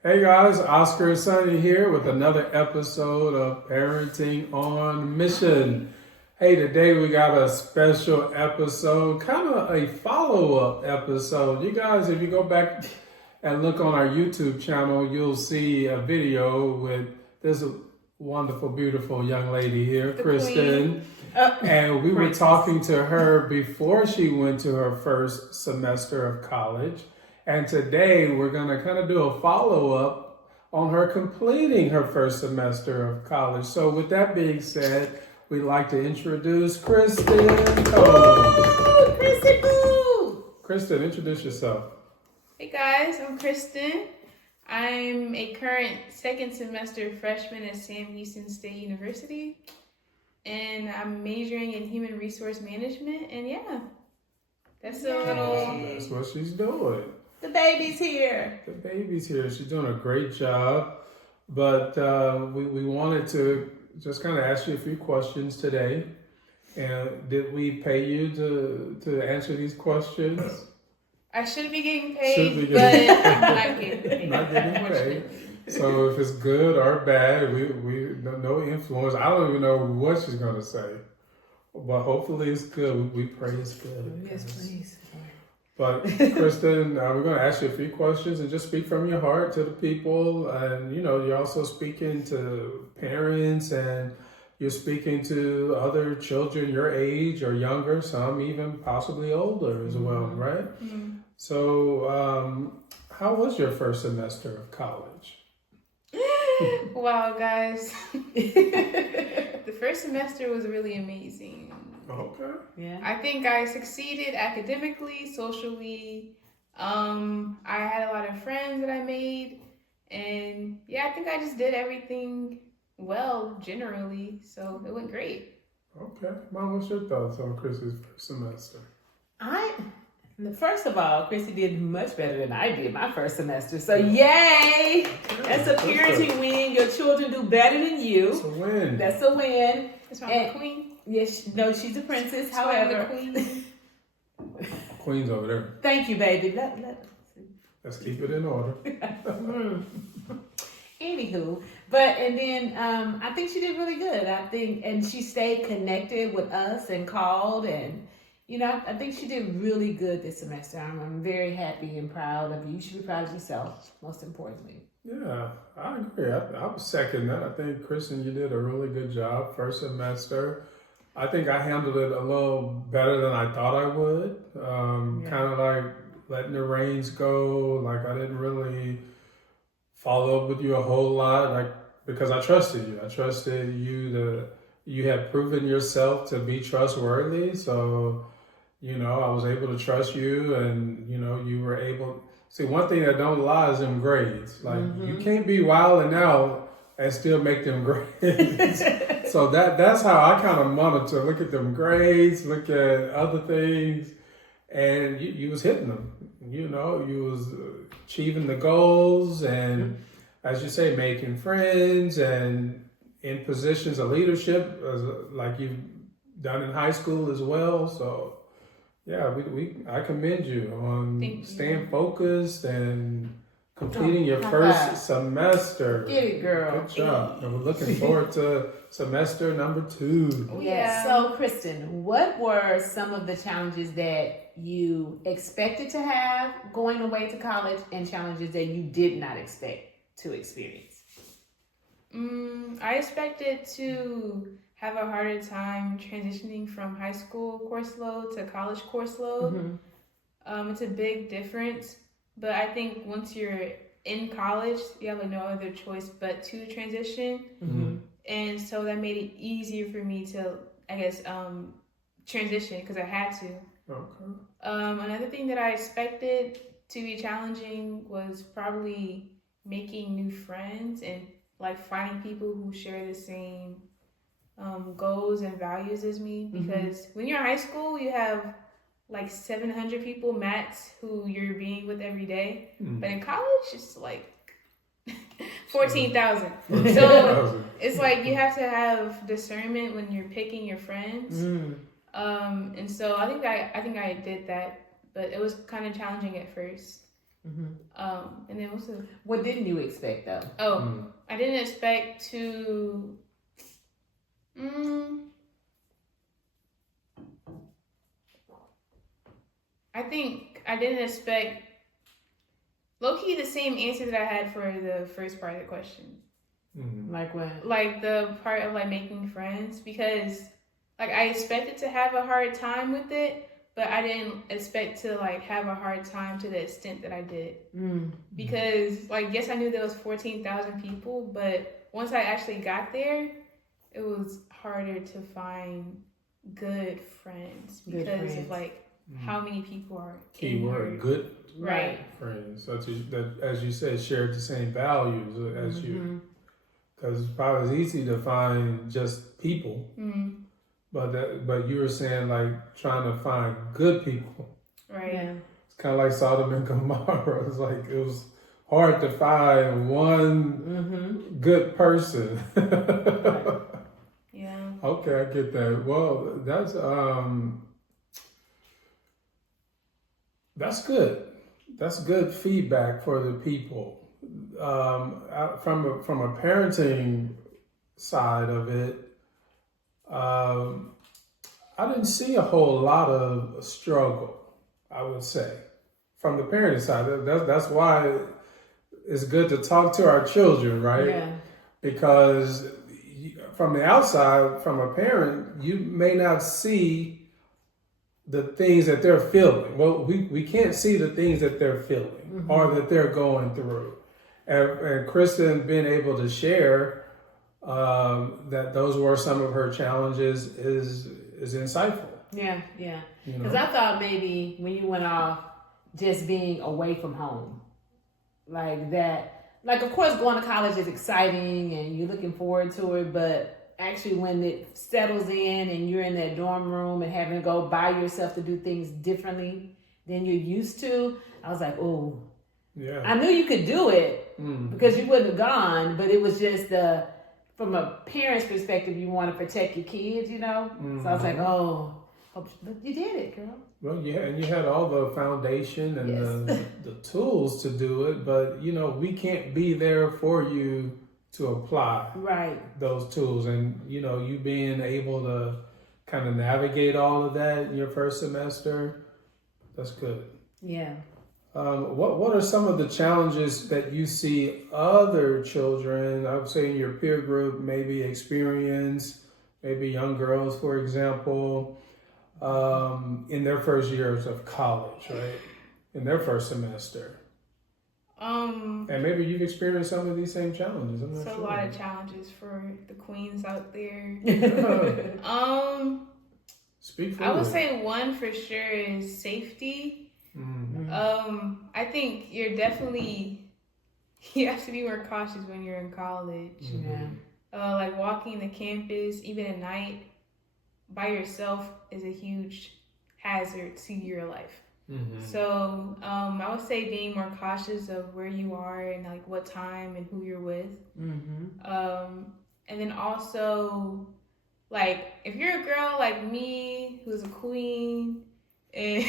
Hey guys, Oscar and Sonny here with another episode of Parenting on Mission. Hey, today we got a special episode, kind of a follow-up episode. You guys, if you go back and look on our YouTube channel, you'll see a video with this wonderful, beautiful young lady here, The Kristen. And we were talking to her before she went to her first semester of college. And today we're going to kind of do a follow up on her completing her first semester of college. So, with that being said, we'd like to introduce Kristen. Woo! Kristen Boo! Kristen, introduce yourself. Hey guys, I'm Kristen. I'm a current second semester freshman at Sam Houston State University. And I'm majoring in human resource management. And yeah, that's a little... That's what she's doing. The baby's here. The baby's here. She's doing a great job. But we wanted to just kind of ask you a few questions today. And did we pay you to answer these questions? I should be getting paid, Should be but getting I'm not getting paid. Not getting paid. So if it's good or bad, we no influence. I don't even know what she's gonna say, but hopefully it's good. We pray it's good. Yes, please. But Kristen, we're gonna ask you a few questions and just speak from your heart to the people. And you're also speaking to parents and you're speaking to other children your age or younger, some even possibly older as well, right? Mm-hmm. So, how was your first semester of college? Wow, guys. The first semester was really amazing. Okay. Yeah. I think I succeeded academically, socially. I had a lot of friends that I made. And yeah, I think I just did everything well, generally. So it went great. Okay. Mom, what's your thoughts on Chrissy's first semester? First of all, Chrissy did much better than I did my first semester. So yay! That's a parenting win. Your children do better than you. It's a win. That's a win. That's why I'm the queen. Yes, no, she's a princess. That's why I'm the However, queen. Queen's over there. thank you, baby. Let's keep it in order. Anywho, and then I think she did really good. And she stayed connected with us and called, and I think she did really good this semester. I'm very happy and proud of you. You should be proud of yourself, most importantly. Yeah, I agree. I would second that. I think, Kristen, you did a really good job first semester. I think I handled it a little better than I thought I would. Kind of like letting the reins go. Like I didn't really follow up with you a whole lot, like because I trusted you. I trusted you you had proven yourself to be trustworthy. So, I was able to trust you, and you were able. See, one thing that don't lie is them grades. Like you can't be wilding out and still make them grades. So that's how I kind of monitor. Look at them grades, look at other things, and you was hitting them. You was achieving the goals, and as you say, making friends and in positions of leadership, like you've done in high school as well. So yeah, I commend you on staying focused and completing your first semester. Get it, girl. Good job. And we're looking forward to semester number 2. Oh, Yeah. So, Kristen, what were some of the challenges that you expected to have going away to college and challenges that you did not expect to experience? I expected to have a harder time transitioning from high school course load to college course load. It's a big difference, but I think once you're in college, you have no other choice but to transition. And so that made it easier for me to, I guess, transition because I had to. Okay. Another thing that I expected to be challenging was probably making new friends and like finding people who share the same goals and values as me. Because when you're in high school, you have like 700 people max who you're being with every day. But in college, it's like 14,000. So it's like you have to have discernment when you're picking your friends. And so I think I did that, but it was kind of challenging at first. And then what's the What didn't you expect though? I didn't expect to. I think I didn't expect low-key the same answers that I had for the first part of the question. Like what? Like the part of like making friends, because like I expected to have a hard time with it, but I didn't expect to like have a hard time to the extent that I did. Because like yes, I knew there was 14,000 people, but once I actually got there, it was harder to find good friends because of like how many people are Keyword, good right friends, such as that, as you said, shared the same values as you. Because it's probably easy to find just people, but you were saying like trying to find good people. Right. Yeah. It's kind of like Sodom and Gomorrah. It's like it was hard to find one good person. Yeah. Okay, I get that. Well, that's good. That's good feedback for the people. From a parenting side of it, I didn't see a whole lot of struggle, I would say, from the parenting side. That's why it's good to talk to our children, right? Yeah. Because from the outside, from a parent, you may not see the things that they're feeling. Well, we can't see the things that they're feeling or that they're going through. And Kristen being able to share that those were some of her challenges is insightful. Yeah. Because I thought maybe when you went off, just being away from home, like that. Like of course, going to college is exciting and you're looking forward to it, but actually when it settles in and you're in that dorm room and having to go by yourself to do things differently than you're used to, I was like, oh. Yeah. I knew you could do it because you wouldn't have gone, but it was just from a parent's perspective, you want to protect your kids, So I was like, oh, but you did it, girl. Well, yeah, and you had all the foundation and the tools to do it, but we can't be there for you to apply those tools, and you being able to kind of navigate all of that in your first semester, that's good. Yeah. What are some of the challenges that you see other children, I would say in your peer group, maybe experience, maybe young girls, for example, in their first years of college, right? In their first semester? And maybe you've experienced some of these same challenges. I'm not sure. A lot of challenges for the queens out there. Speak for I would say one for sure is safety. I think you have to be more cautious when you're in college. Like walking the campus, even at night, by yourself is a huge hazard to your life. So I would say being more cautious of where you are and like what time and who you're with. And then also like if you're a girl like me who's a queen and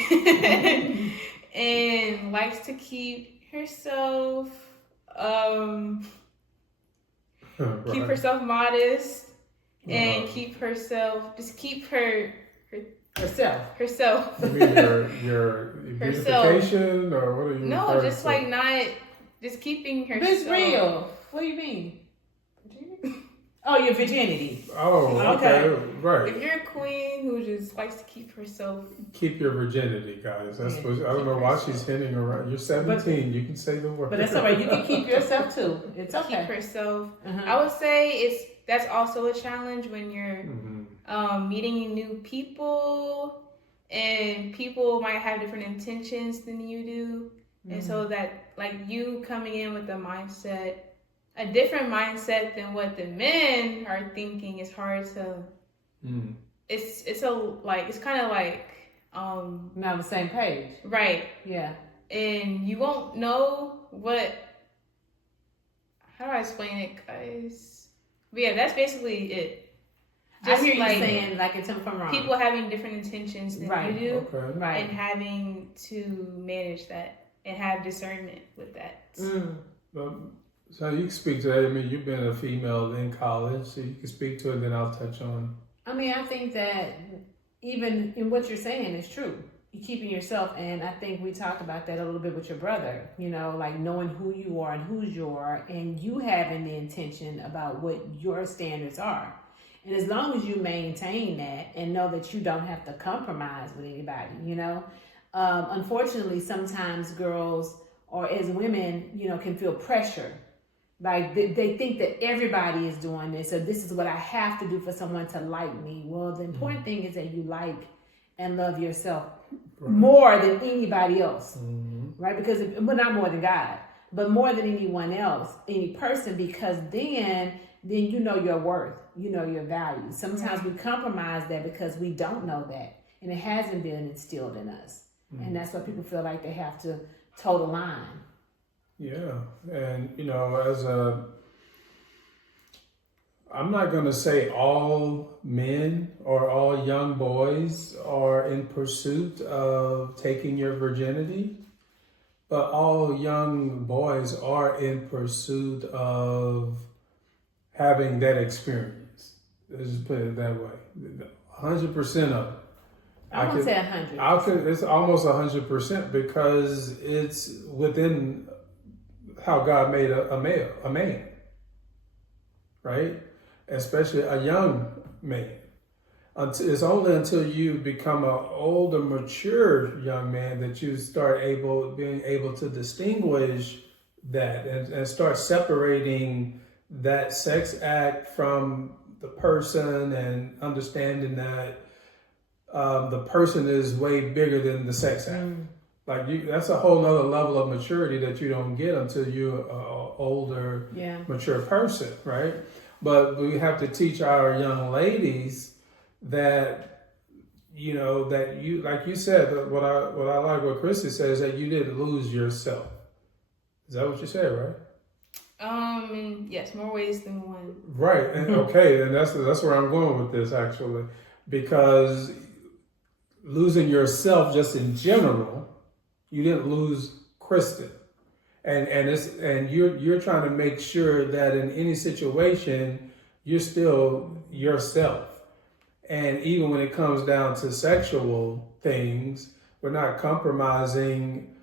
and likes to keep herself keep herself modest and keep herself herself. You mean your beautification or what are you? No, just like not just keeping herself. This real. What do you mean? Oh, your virginity. Oh, okay. Right. If you're a queen who just likes to keep herself. Keep your virginity, guys. That's what I don't know why she's hinting around. You're 17. You can say the word. But that's all right. You can keep yourself too. It's okay. Keep herself. I would say that's also a challenge when you're meeting new people, and people might have different intentions than you do, and so that like you coming in with a different mindset than what the men are thinking is hard to. It's kind of like not on the same page, right? Yeah, and you won't know what. How do I explain it, guys? But yeah, that's basically it. Just I hear you saying, like, it's from wrong. People having different intentions than you do, right, and having to manage that. and have discernment with that. So you can speak to that. I mean, you've been a female in college, so you can speak to it, then I'll touch on. I mean, I think that even in what you're saying is true. You're keeping yourself, and I think we talked about that a little bit with your brother, like knowing who you are and whose you are, and you having the intention about what your standards are. And as long as you maintain that and know that you don't have to compromise with anybody, unfortunately, sometimes girls or as women, can feel pressure. Like they think that everybody is doing this, so this is what I have to do for someone to like me. Well, the important thing is that you like and love yourself more than anybody else, right? Because, not more than God, but more than anyone else, any person, because then you know your worth, you know your value. Sometimes we compromise that because we don't know that, and it hasn't been instilled in us, and that's why people feel like they have to toe the line. Yeah, and I'm not going to say all men or all young boys are in pursuit of taking your virginity, but all young boys are in pursuit of having that experience. Let's just put it that way. 100% of it. I wouldn't say 100. It's almost 100% because it's within how God made a man, right? Especially a young man. It's only until you become an older, mature young man that you start being able to distinguish that and start separating that sex act from the person and understanding that the person is way bigger than the sex act. That's a whole nother level of maturity that you don't get until you're an older, mature person, right? But we have to teach our young ladies that, that you, like you said, what I like what Christy says, that you didn't lose yourself. Is that what you said, right? Yes, more ways than one. Right, and okay, and that's where I'm going with this actually, because losing yourself just in general, you didn't lose Kristen, and you're trying to make sure that in any situation you're still yourself, and even when it comes down to sexual things, we're not compromising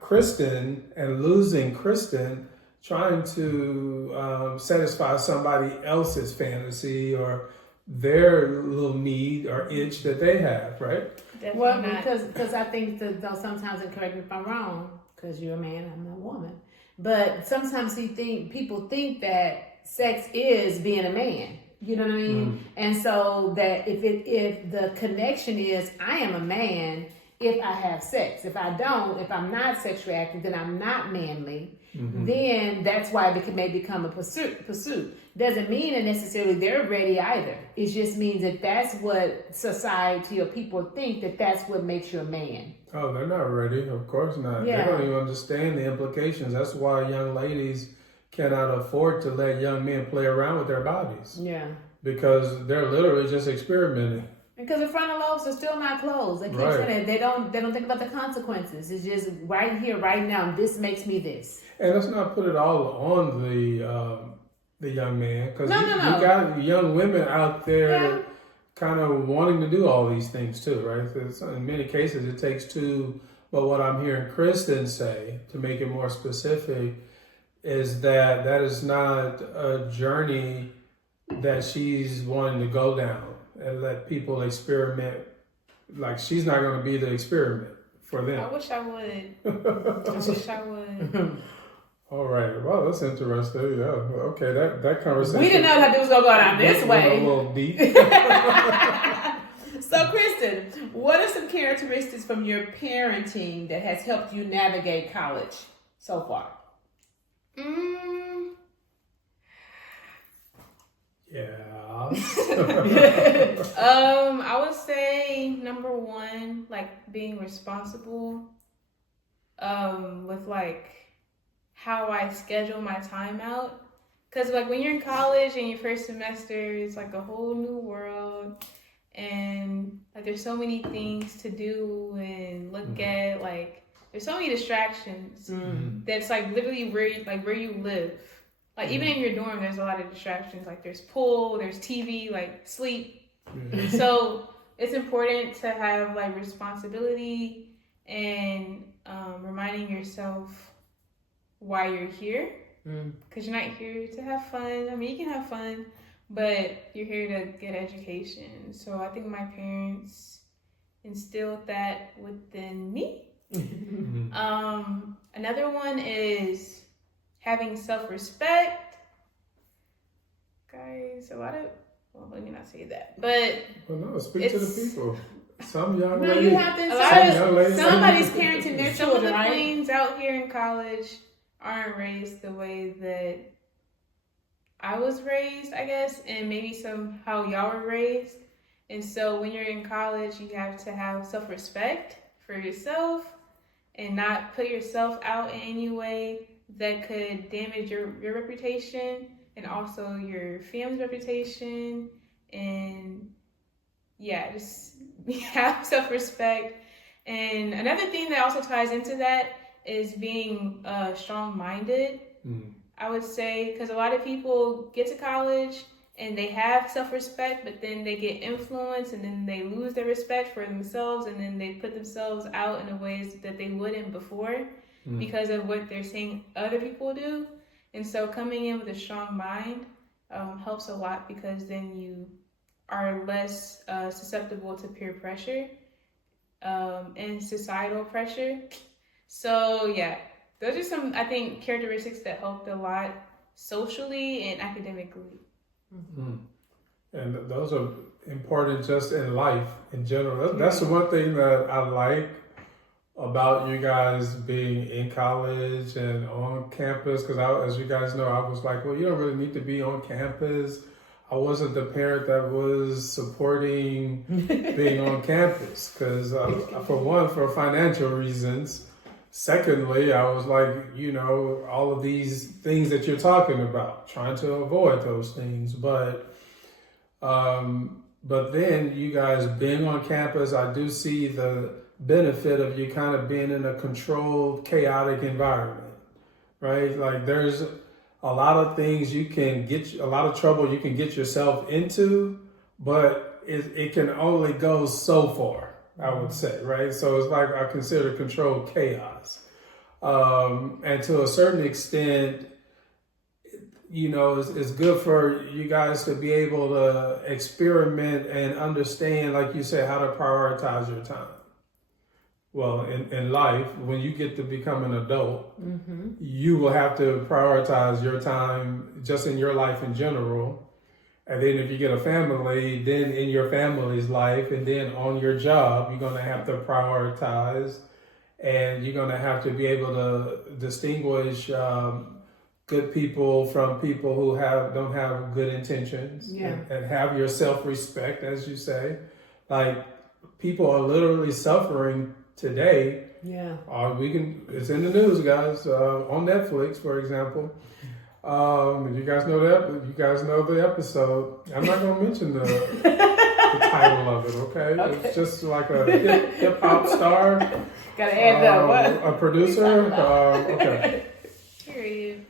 Kristen and losing Kristen, trying to satisfy somebody else's fantasy or their little need or itch that they have, right? Definitely well, not. because I think that though sometimes, and correct me if I'm wrong, because you're a man, I'm a woman, but sometimes people think that sex is being a man. You know what I mean? And so that if the connection is I am a man if I have sex. If I don't, if I'm not sexually active, then I'm not manly. Then that's why it may become a pursuit. Doesn't mean that necessarily they're ready either. It just means that that's what society or people think, that that's what makes you a man. Oh, they're not ready. Of course not. Yeah. They don't even understand the implications. That's why young ladies cannot afford to let young men play around with their bodies. Yeah. Because they're literally just experimenting. Because the frontal lobes are still not closed. They keep saying it. They don't think about the consequences. It's just right here, right now. This makes me this. And let's not put it all on the young man, because No. you got young women out there kind of wanting to do all these things too, right? So in many cases, it takes two. But what I'm hearing Kristen say, to make it more specific, is that is not a journey that she's wanting to go down and let people experiment. Like, she's not going to be the experiment for them. I wish I would. All right. Well, that's interesting. Yeah. Okay. That conversation. We didn't know that it was going to go down this way. A little deep. So, Kristen, what are some characteristics from your parenting that has helped you navigate college so far? Yeah. I would say number one, like being responsible, with like how I schedule my time out. Cause like when you're in college and your first semester, it's like a whole new world, and like there's so many things to do and look at. Like there's so many distractions. Mm. That's like literally where you live. Like even in your dorm, there's a lot of distractions. Like there's pool, there's TV, like sleep. Yeah. So it's important to have like responsibility and reminding yourself why you're here. Because you're not here to have fun. I mean, you can have fun, but you're here to get education. So I think my parents instilled that within me. Another one is having self-respect. Guys, well, let me not say that, but Well, no, speak to the people. Some young No, lady. you have to. A lot of- young lady- Somebody's parenting their some of children, the right? queens out here in college aren't raised the way that I was raised, I guess, and maybe somehow y'all were raised. And so when you're in college, you have to have self-respect for yourself and not put yourself out in any way that could damage your reputation and also your family's reputation. And yeah, just have self-respect. And another thing that also ties into that is being strong-minded. I would say, because a lot of people get to college and they have self-respect, but then they get influenced and then they lose their respect for themselves and then they put themselves out in a ways that they wouldn't before because of what they're seeing other people do. And so coming in with a strong mind helps a lot, because then you are less susceptible to peer pressure and societal pressure. So yeah, those are some, I think, characteristics that helped a lot socially and academically. And those are important just in life in general. That's the one thing that I like about you guys being in college and on campus. Because as you guys know, I was like, well, you don't really need to be on campus. I wasn't the parent that was supporting being on campus because, for one, for financial reasons. Secondly, I was like, all of these things that you're talking about, trying to avoid those things. But then you guys being on campus, I do see the benefit of you kind of being in a controlled, chaotic environment, right? Like there's a lot of things a lot of trouble you can get yourself into, but it can only go so far. I would say, right? So it's like I consider controlled chaos. And to a certain extent, it's good for you guys to be able to experiment and understand, like you said, how to prioritize your time. Well, in life, when you get to become an adult, you will have to prioritize your time just in your life in general. And then if you get a family, then in your family's life, and then on your job, you're going to have to prioritize, and you're going to have to be able to distinguish good people from people who don't have good intentions, and have your self-respect, as you say. Like, people are literally suffering today. Yeah. It's in the news, guys, on Netflix, for example. You guys know that. You guys know the episode. I'm not going to mention the title of it. Okay? It's just like a hip hop star. Gotta add up. What? A producer. Okay. Period.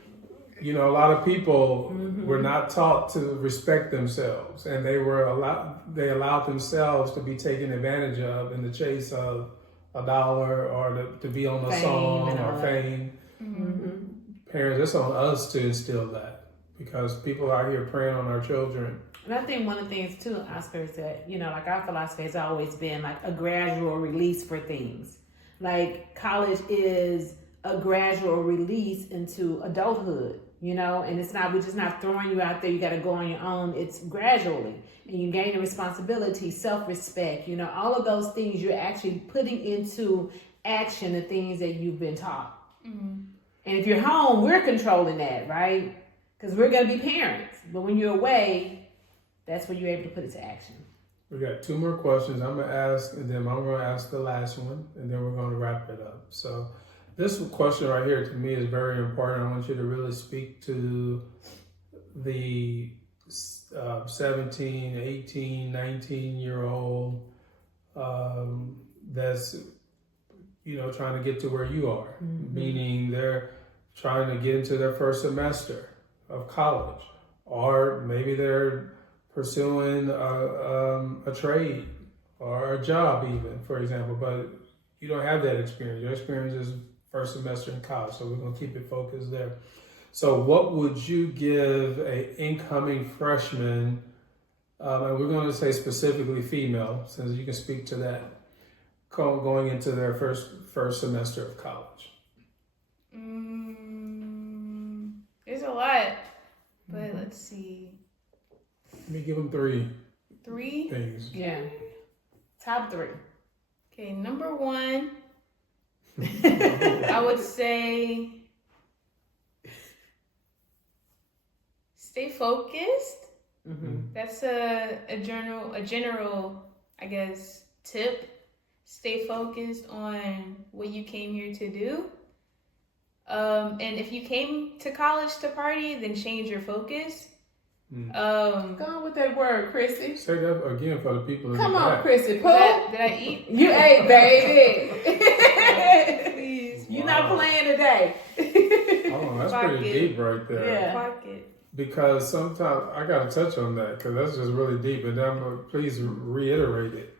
A lot of people were not taught to respect themselves, and they allowed themselves to be taken advantage of in the chase of a dollar or to be on a song or fame. Parents, it's on us to instill that, because people out here preying on our children. And I think one of the things too, Oscar, is that, like our philosophy has always been like a gradual release for things. Like college is a gradual release into adulthood, and we're just not throwing you out there, you got to go on your own. It's gradually, and you gain a responsibility, self-respect, all of those things you're actually putting into action, the things that you've been taught. And if you're home, we're controlling that, right? Because we're going to be parents. But when you're away, that's when you're able to put it to action. We got 2 more questions I'm going to ask, and then I'm going to ask the last one, and then we're going to wrap it up. So this question right here to me is very important. I want you to really speak to the 17, 18, 19-year-old that's trying to get to where you are, meaning they're trying to get into their first semester of college, or maybe they're pursuing a trade or a job even, for example, but you don't have that experience. Your experience is first semester in college, so we're going to keep it focused there. So what would you give a incoming freshman, and we're going to say specifically female, since you can speak to that, going into their first semester of college? There's a lot, but let's see. Let me give them three things. Yeah. Top 3. Okay, number 1, I would say stay focused. That's a general, I guess, tip. Stay focused on what you came here to do. And if you came to college to party, then change your focus. Go on with that word, Chrissy. Say that again for the people in Come the on, back. Chrissy. Did I eat? You ate, baby. Please. You're not playing today. Oh, that's Pocket. pretty deep right there. Yeah. Pocket. Because sometimes I got to touch on that because that's just really deep. And then please reiterate it.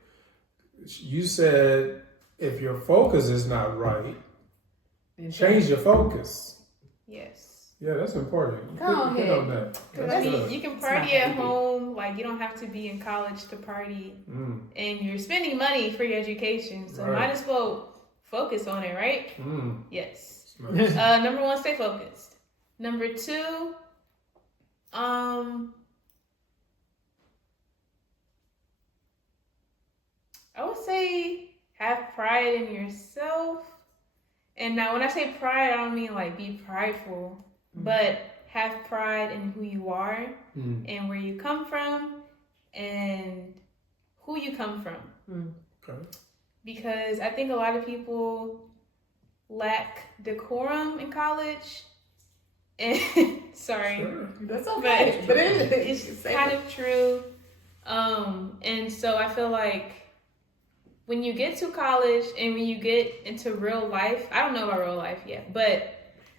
You said if your focus is not right, change your focus. Yes. Yeah, that's important. Go ahead. Hit on that. Because That's I mean, good. you can It's party not at heavy. home. Like, you don't have to be in college to party. And you're spending money for your education. So Right. might as well focus on it, right? Yes. Nice. Number 1, stay focused. Number 2, I would say have pride in yourself. And now when I say pride, I don't mean like be prideful, but have pride in who you are and where you come from and who you come from. Okay. Because I think a lot of people lack decorum in college. And sorry. Sure. That's okay. But It's kind of true. And so I feel like when you get to college and when you get into real life, I don't know about real life yet, but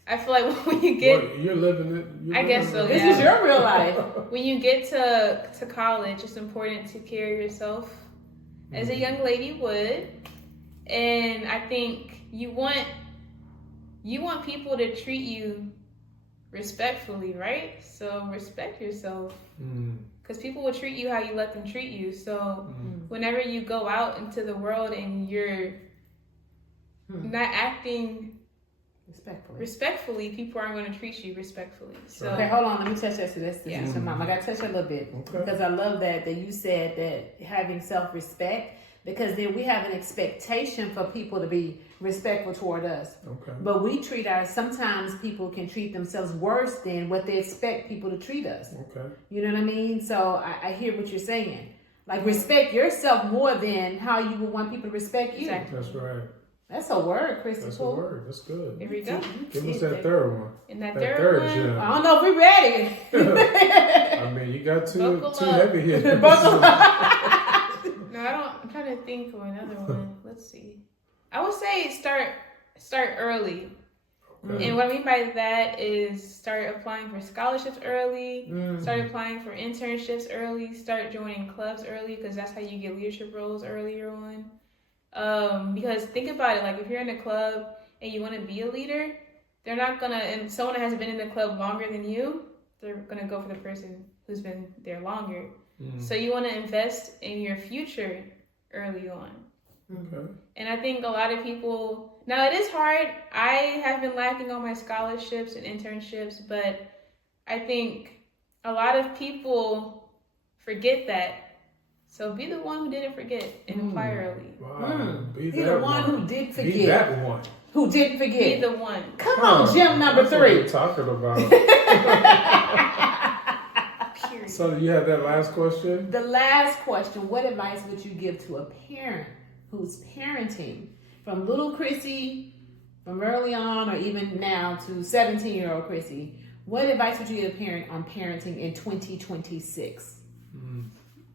I feel like when you get, Well, you're living it. I guess so, This yeah. is your real life. when you get to college, it's important to carry yourself as a young lady would. And I think you want people to treat you respectfully, right? So respect yourself. Because people will treat you how you let them treat you. So whenever you go out into the world and you're not acting respectfully, people aren't going to treat you respectfully. So Okay, hold on. Let me touch that. So that's Yeah. Mom. I got to touch that a little bit because I love that you said that having self-respect, because then we have an expectation for people to be respectful toward us. Okay. But we sometimes people can treat themselves worse than what they expect people to treat us. Okay. You know what I mean? So I hear what you're saying. Like, respect yourself more than how you would want people to respect you. Exactly. That's right. That's a word, Christy. That's a Poole. word. That's good. here we go. Give us that third one. And that That third one, gem. I don't know if we're ready. I mean, you got two Buckle up. heavy hitters. Buckle no, I'm trying to think of another one. Let's see. I would say start early. Okay. And what I mean by that is start applying for scholarships early, start applying for internships early, start joining clubs early, because that's how you get leadership roles earlier on. Because think about it, like if you're in a club and you want to be a leader, they're not gonna, and someone that has been in the club longer than you, they're gonna go for the person who's been there longer. So you want to invest in your future early on. Okay. And I think a lot of people, now it is hard. I have been lacking on my scholarships and internships, but I think a lot of people forget that. So be the one who didn't forget and apply early. Wow. Be Be that the one who did forget. Be that one. Who didn't Be forget. the one. Come on, gem number That's what 3. we're talking about. Period. So you have that last question? The last question, what advice would you give to a parent who's parenting from little Chrissy, from early on, or even now to 17-year-old Chrissy? What advice would you give a parent on parenting in 2026?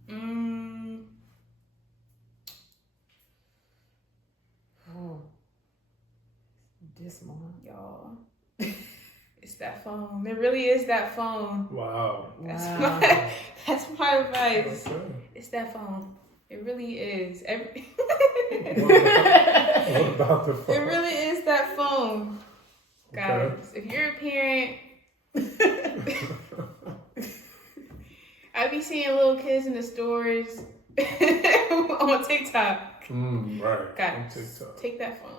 Mm, Oh. This morning. Y'all. It's that phone. It really is that phone. Wow. That's my advice. Okay. It's that phone. It really is. What about the phone? It really is that phone. Guys, Okay. if you're a parent, I be seeing little kids in the stores on TikTok. Right. Guys, On TikTok. take that phone.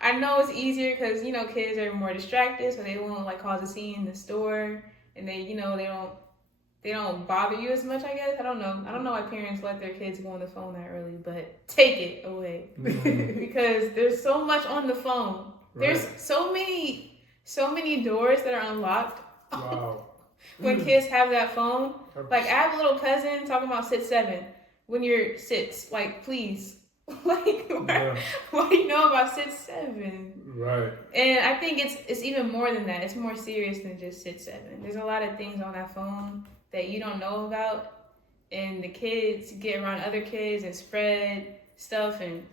I know it's easier because kids are more distracted, so they won't like cause a scene in the store, and they don't bother you as much. I guess I don't know why parents let their kids go on the phone that early, but take it away because there's so much on the phone. Right. There's so many doors that are unlocked. Wow. When kids have that phone, like I have a little cousin talking about sit 7 when you're 6. Like, please, like, why do you know about sit 7? Right. And I think it's even more than that. It's more serious than just sit 7. There's a lot of things on that phone that you don't know about, and the kids get around other kids and spread stuff, and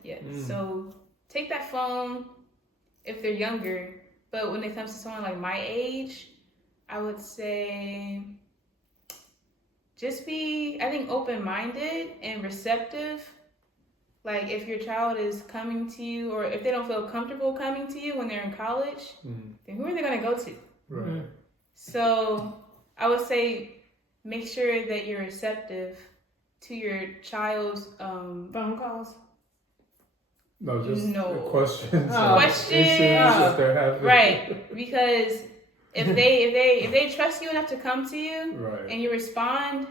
so take that phone if they're younger. But when it comes to someone like my age, I would say just be, I think, open-minded and receptive. Like if your child is coming to you, or if they don't feel comfortable coming to you when they're in college, then who are they going to go to? Right. So I would say make sure that you're receptive to your child's Phone calls. No, just No. questions. Questions. Issues that they're having. right, because if they trust you enough to come to you Right. and you respond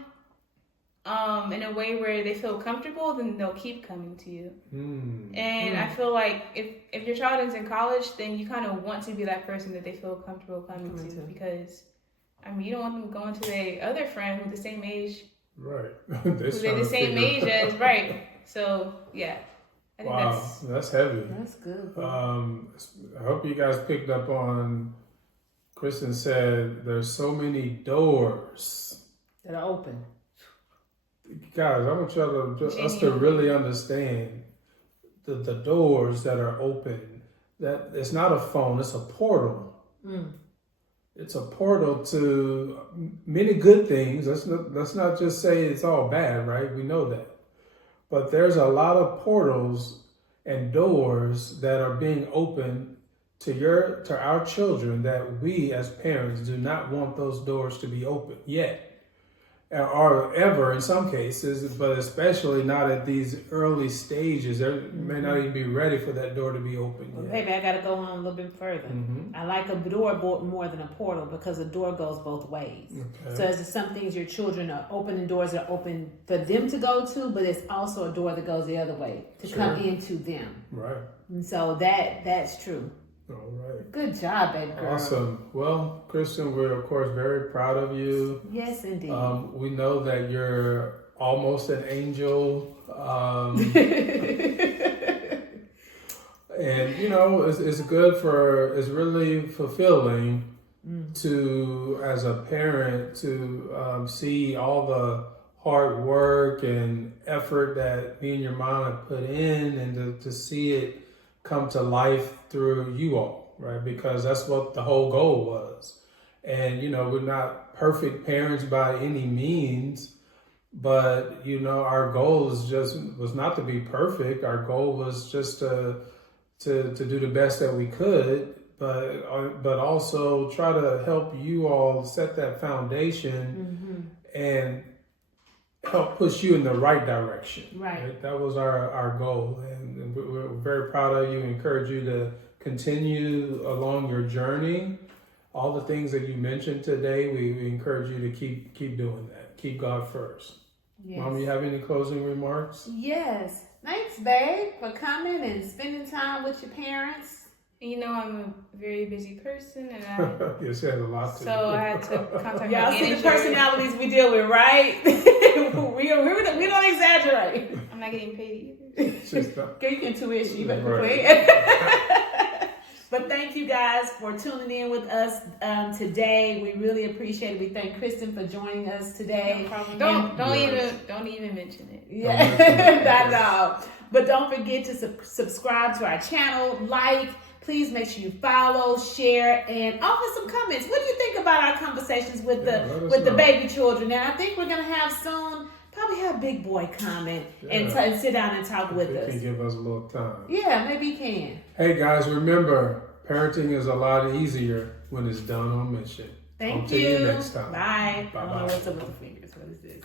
in a way where they feel comfortable, then they'll keep coming to you. And I feel like if your child is in college, then you kind of want to be that person that they feel comfortable coming to, because you don't want them going to their other friend who's the same age, Right. who they're the same age as, right? So yeah, I think Wow, that's heavy. That's good. I hope you guys picked up on. Kristen said there's so many doors. That are open. Guys, I want us to really understand the doors that are open. That it's not a phone; it's a portal. It's a portal to many good things. Let's not just say it's all bad, right? We know that, but there's a lot of portals and doors that are being opened to our children that we as parents do not want those doors to be open yet. Or ever in some cases, but especially not at these early stages. They may not even be ready for that door to be open yet. Maybe I got to go on a little bit further. I like a door more than a portal because a door goes both ways. Okay. So there's some things your children are opening doors that are open for them to go to, but it's also a door that goes the other way to come into them. Right. And so that's true. All right. Good job, baby girl. Awesome. Well, Kristen, we're of course very proud of you. Yes, indeed. We know that you're almost an angel. And it's really fulfilling to, as a parent, to see all the hard work and effort that me and your mom have put in, and to see it come to life through you all, right? Because that's what the whole goal was. And, we're not perfect parents by any means, but, our goal was not to be perfect. Our goal was just to do the best that we could, but also try to help you all set that foundation and help push you in the right direction. Right. That was our goal, and we're very proud of you. Encourage you to continue along your journey. All the things that you mentioned today, we encourage you to keep doing that. Keep God first. Yes. Mom, you have any closing remarks? Yes. Thanks, babe, for coming and spending time with your parents. I'm a very busy person, and Yes, you had a lot to do. so I had to contact my Y'all see the manager. personalities we deal with, right? we don't exaggerate. I'm not getting paid either. Just, Get your tuition. You better Right. quit. But thank you guys for tuning in with us today. We really appreciate it. We thank Kristen for joining us today. No problem. And- Don't even mention it. Yeah, not at all. But don't forget to subscribe to our channel, please make sure you follow, share, and offer some comments. What do you think about our conversations with the baby children? And I think we're gonna have soon, probably have Big Boy comment and sit down and talk with us. He can give us a little time. Yeah, maybe he can. Hey guys, remember, parenting is a lot easier when it's done on mission. Thank I'll see you next time. Bye. Bye-bye. I don't know what's up with the fingers. What is this?